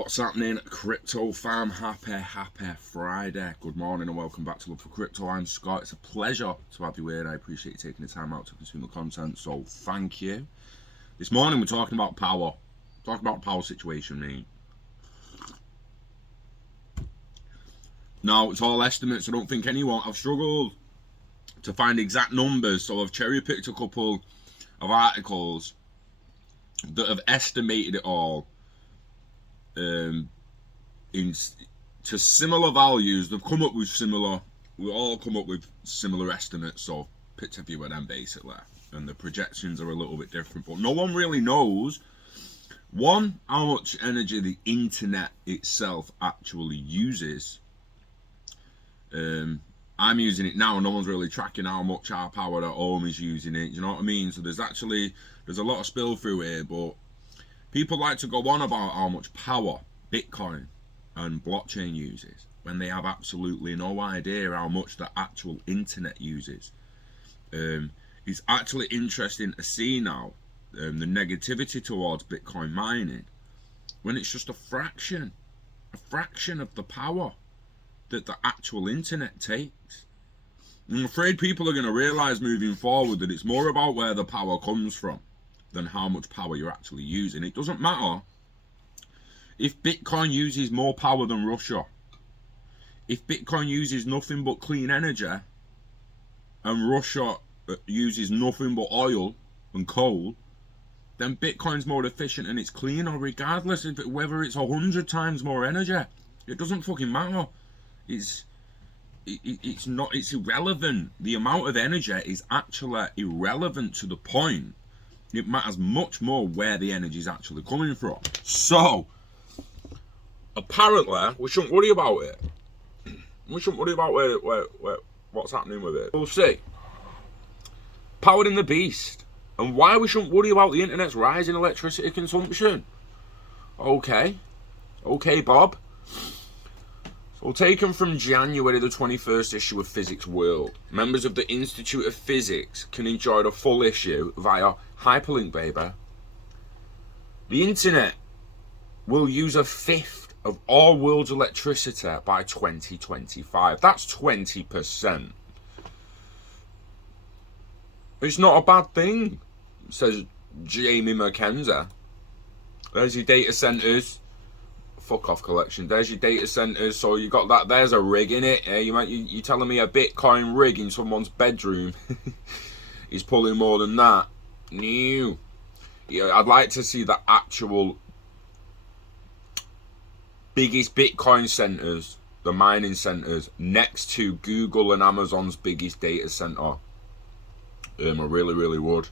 What's happening, Crypto fam? Happy Friday. Good morning and welcome back to Love for Crypto. I'm Scott. It's a pleasure to have you here and I appreciate you taking the time out to consume the content, so thank you. This morning we're talking about power. Talking about the power situation, mate. Now, it's all estimates. I don't think anyone... I've struggled to find exact numbers, so I've cherry-picked a couple of articles that have estimated it all to similar values. They've come up with similar, we all come up with similar estimates, so picked a few of them basically, and the projections are a little bit different, but no one really knows how much energy the internet itself actually uses. I'm using it now and no one's really tracking how much our power at home is using it, you know what I mean? So there's a lot of spill through here, but people like to go on about how much power Bitcoin and blockchain uses when they have absolutely no idea how much the actual internet uses. It's actually interesting to see now the negativity towards Bitcoin mining when it's just a fraction of the power that the actual internet takes. I'm afraid people are going to realize moving forward that it's more about where the power comes from than how much power you're actually using. It doesn't matter if Bitcoin uses more power than Russia. If Bitcoin uses nothing but clean energy and Russia uses nothing but oil and coal, then Bitcoin's more efficient and it's cleaner regardless of whether it's 100 times more energy. It doesn't fucking matter. It's irrelevant. The amount of energy is actually irrelevant to the point. It matters much more where the energy is actually coming from. So, apparently, we shouldn't worry about it. We shouldn't worry about what's happening with it. We'll see. Powering the beast. And why we shouldn't worry about the internet's rising electricity consumption. Okay, Bob. So, taken from January the 21st issue of Physics World, members of the Institute of Physics can enjoy the full issue via hyperlink, baby. The internet will use a fifth of all world's electricity by 2025. That's 20%. It's not a bad thing, says Jamie McKenzie. There's your data centers. Fuck off collection. There's your data centers. So you got that. There's a rig in it. You're telling me a Bitcoin rig in someone's bedroom is pulling more than that? No. Yeah, I'd like to see the actual biggest Bitcoin centers, the mining centers, next to Google and Amazon's biggest data center. I really, really would.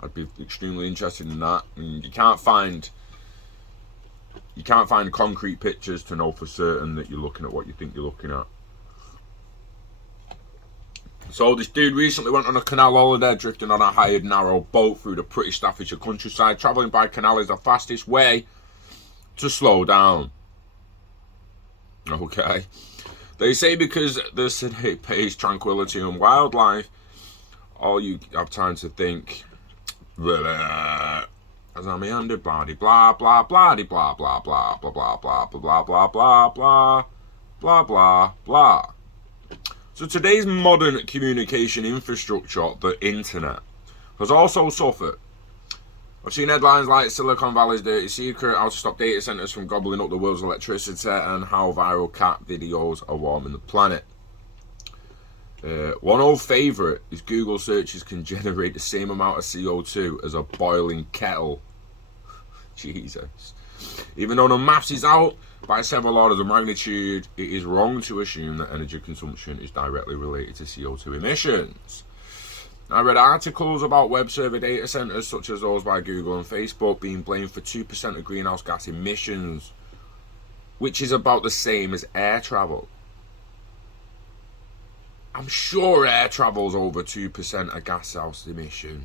I'd be extremely interested in that. And you can't find concrete pictures to know for certain that you're looking at what you think you're looking at. So this dude recently went on a canal holiday, drifting on a hired narrow boat through the pretty Staffordshire countryside. Travelling by canal is the fastest way to slow down. Okay. They say because the city pays tranquility and wildlife, all you have time to think, as I meandered, blah blah blah blah blah blah blah blah blah blah blah blah blah blah blah blah blah. So today's modern communication infrastructure, the internet, has also suffered. I've seen headlines like Silicon Valley's dirty secret, how to stop data centers from gobbling up the world's electricity, and how viral cat videos are warming the planet. One old favourite is Google searches can generate the same amount of CO2 as a boiling kettle. Jesus. Even though the maths is out by several orders of magnitude, it is wrong to assume that energy consumption is directly related to CO2 emissions. I read articles about web server data centers such as those by Google and Facebook being blamed for 2% of greenhouse gas emissions, which is about the same as air travel. I'm sure air travel's over 2% of gas house emissions.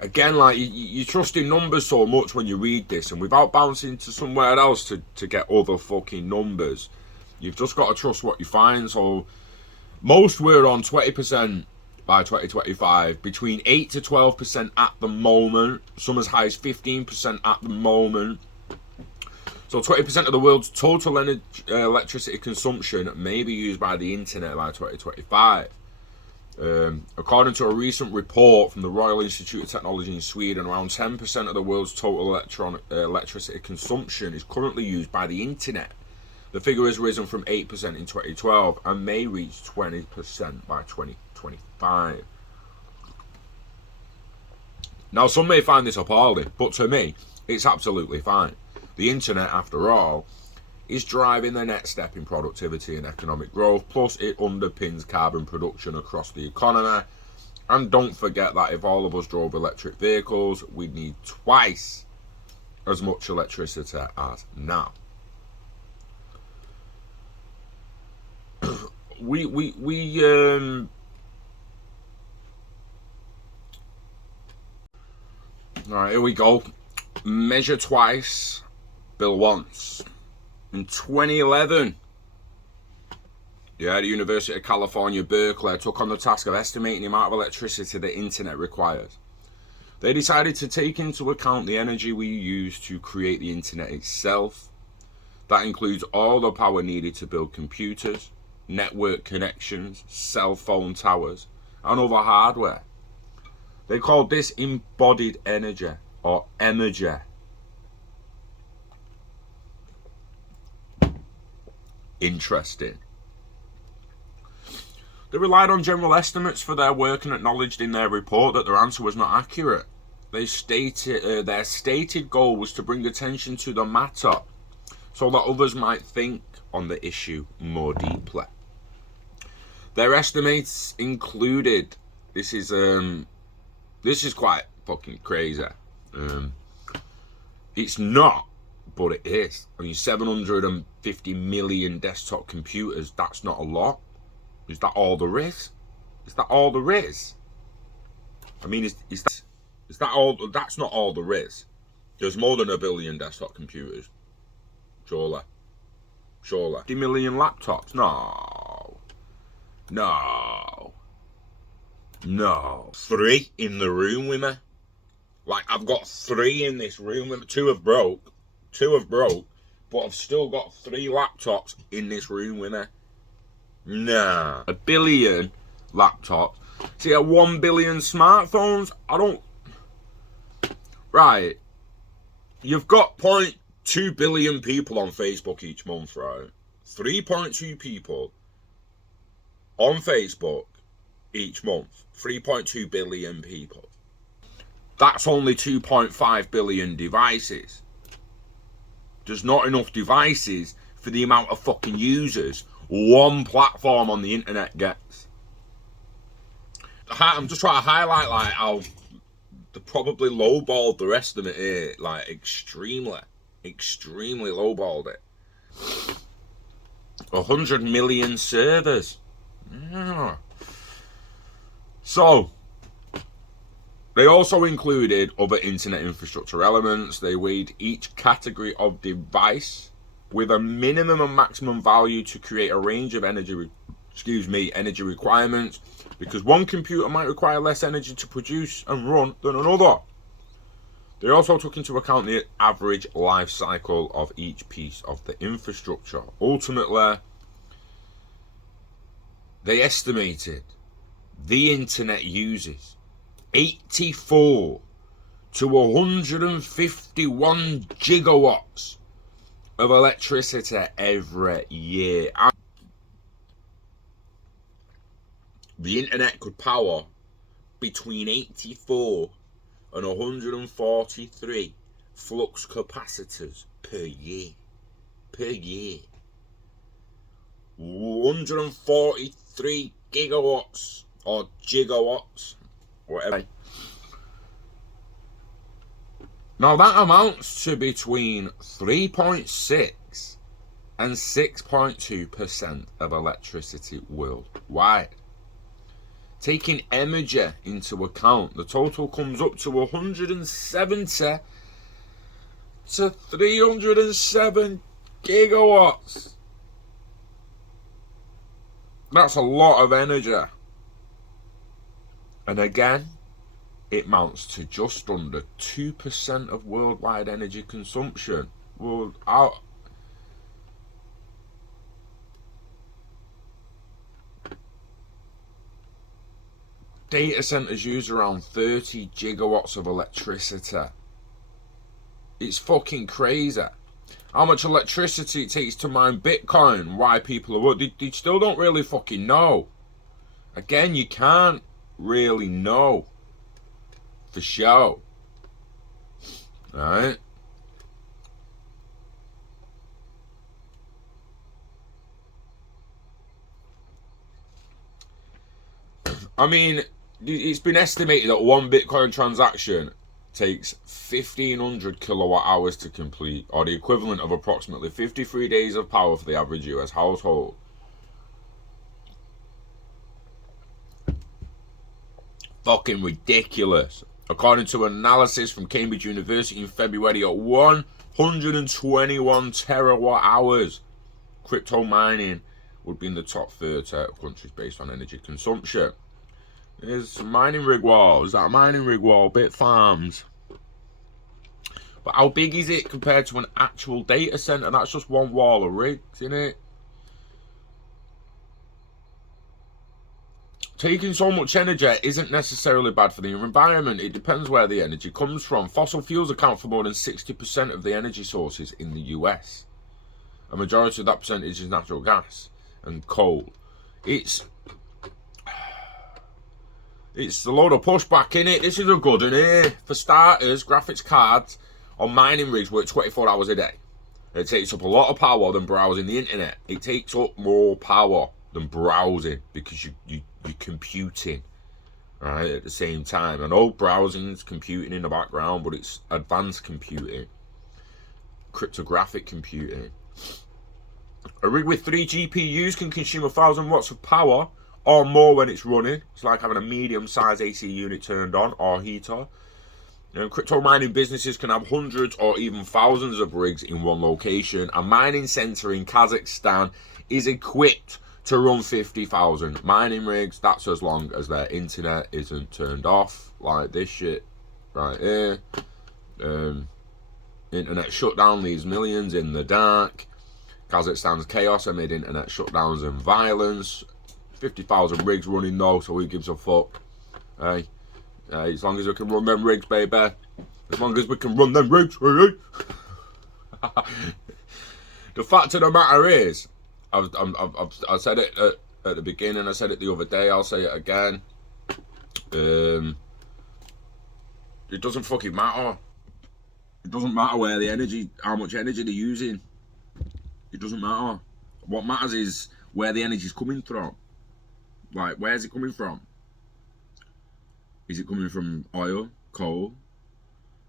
Again, like, you trust in numbers so much when you read this, and without bouncing to somewhere else to get other fucking numbers, you've just got to trust what you find. So most were on 20% by 2025, between 8 to 12% at the moment, some as high as 15% at the moment. So 20% of the world's total electricity consumption may be used by the internet by 2025. According to a recent report from the Royal Institute of Technology in Sweden, around 10% of the world's total electricity consumption is currently used by the internet. The figure has risen from 8% in 2012 and may reach 20% by 2025. Now, some may find this appalling, but to me, it's absolutely fine. The internet, after all, is driving the next step in productivity and economic growth, plus it underpins carbon production across the economy. And don't forget that if all of us drove electric vehicles, we'd need twice as much electricity as now. Alright, here we go. Measure twice, bill once. In 2011, the University of California, Berkeley took on the task of estimating the amount of electricity the internet requires. They decided to take into account the energy we use to create the internet itself. That includes all the power needed to build computers, network connections, cell phone towers, and other hardware. They called this embodied energy, or energy. Interesting. They relied on general estimates for their work and acknowledged in their report that their answer was not accurate. They stated their stated goal was to bring attention to the matter so that others might think on the issue more deeply. Their estimates included, this is quite fucking crazy. It's not, but it is. I mean, 750 million desktop computers, that's not a lot. Is that all there is? Is that all there is? I mean, is that all? That's not all there is. There's more than 1 billion desktop computers. Surely. 50 million laptops? No. 3 in the room with me. Like, I've got 3 in this room with me. 2 have broke, but I've still got 3 laptops in this room with me. Nah. 1 billion laptops. See, at 1 billion smartphones, I don't... Right. You've got 0.2 billion people on Facebook each month, right? 3.2 people on Facebook each month. 3.2 billion people. That's only 2.5 billion devices. There's not enough devices for the amount of fucking users one platform on the internet gets. I'm just trying to highlight like how they probably lowballed the estimate here, like extremely lowballed it. 100 million servers. Yeah. So they also included other internet infrastructure elements. They weighed each category of device with a minimum and maximum value to create a range of energy requirements, because one computer might require less energy to produce and run than another. They also took into account the average life cycle of each piece of the infrastructure. Ultimately, they estimated the internet uses 84 to 151 gigawatts of electricity every year. And the internet could power between 84 and 143 flux capacitors per year. 143 gigawatts or gigawatts, whatever. Now that amounts to between 3.6 and 6.2% of electricity worldwide. Taking energy into account, the total comes up to 170 to 307 gigawatts. That's a lot of energy. And again, it amounts to just under 2% of worldwide energy consumption. Well, data centers use around 30 gigawatts of electricity. It's fucking crazy. How much electricity it takes to mine Bitcoin, why people are... They still don't really fucking know. Again, you can't really know for sure. Alright? I mean, it's been estimated that one Bitcoin transaction takes 1,500 kilowatt hours to complete, or the equivalent of approximately 53 days of power for the average US household. Fucking ridiculous. According to an analysis from Cambridge University in February, at 121 terawatt hours, crypto mining would be in the top 30 of countries based on energy consumption. There's a mining rig wall. Is that a mining rig wall? Bitfarms. But how big is it compared to an actual data center? That's just one wall of rigs, isn't it? Taking so much energy isn't necessarily bad for the environment. It depends where the energy comes from. Fossil fuels account for more than 60% of the energy sources in the US. A majority of that percentage is natural gas and coal. It's a load of pushback in it. This is a good one here. For starters, graphics cards on mining rigs work 24 hours a day. It takes up a lot of power than browsing the internet. It takes up more power than browsing because you're computing, right, at the same time. I know browsing's computing in the background, but it's advanced computing, cryptographic computing. A rig with 3 GPUs can consume 1,000 watts of power or more when it's running. It's like having a medium-sized AC unit turned on or heater. Crypto mining businesses can have hundreds or even thousands of rigs in one location. A mining center in Kazakhstan is equipped to run 50,000 mining rigs. That's as long as their internet isn't turned off, like this shit right here. Internet shutdown leaves millions in the dark. Kazakhstan's chaos amid internet shutdowns and violence. 50,000 rigs running though, so who gives a fuck? Hey, as long as we can run them rigs, baby. As long as we can run them rigs, hey. The fact of the matter is, I said it at the beginning, I said it the other day, I'll say it again. It doesn't fucking matter. It doesn't matter where the energy, how much energy they're using. It doesn't matter. What matters is where the energy's coming from. Like, where's it coming from? Is it coming from oil, coal?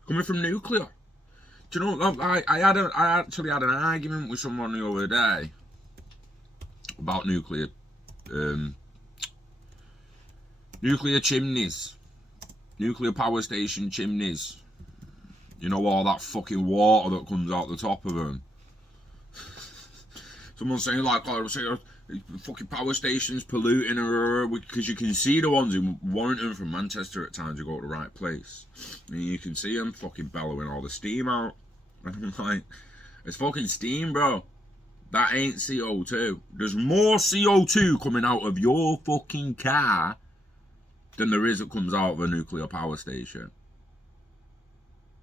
Coming from nuclear? Do you know, I actually had an argument with someone the other day about nuclear chimneys, nuclear power station chimneys. You know, all that fucking water that comes out the top of them. Someone's saying like, oh, fucking power stations polluting, because you can see the ones in Warrington from Manchester at times. You go to the right place and you can see them fucking bellowing all the steam out. And I'm like, it's fucking steam, bro. That ain't CO2. There's more CO2 coming out of your fucking car than there is that comes out of a nuclear power station.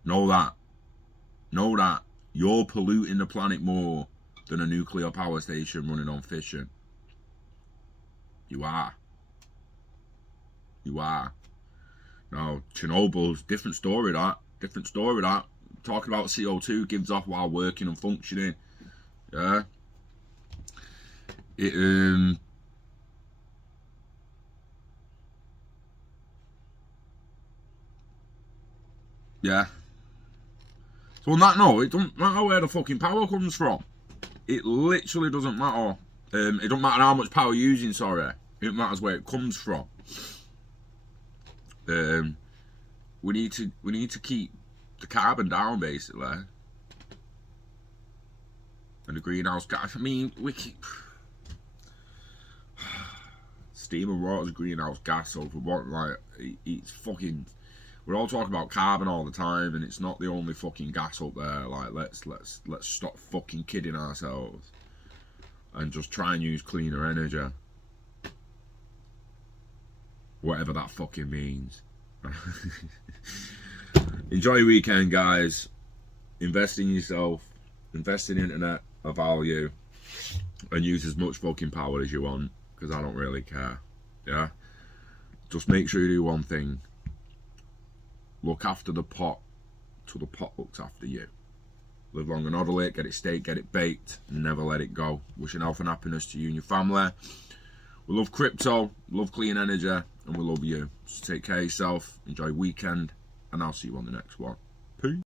Know that. Know that. You're polluting the planet more than a nuclear power station running on fission. You are. You are. Now, Chernobyl's different story, that. Different story, that. Talking about CO2 gives off while working and functioning. Yeah. Yeah. So on that note, it doesn't matter where the fucking power comes from. It literally doesn't matter. It don't matter how much power you're using, sorry. It matters where it comes from. We need to keep the carbon down, basically. And the greenhouse gas. I mean, we keep steam and water's greenhouse gas over what, like, it's fucking, we're all talking about carbon all the time, and it's not the only fucking gas up there. Like, let's stop fucking kidding ourselves and just try and use cleaner energy, whatever that fucking means. Enjoy your weekend, guys. Invest in yourself, invest in internet of value, and use as much fucking power as you want, because I don't really care. Yeah, just make sure you do one thing: look after the pot till the pot looks after you. Live long and orderly it, get it steaked, get it baked, and never let it go. Wishing health and happiness to you and your family. We love crypto, love clean energy, and we love you. So take care of yourself, enjoy your weekend, and I'll see you on the next one. Peace.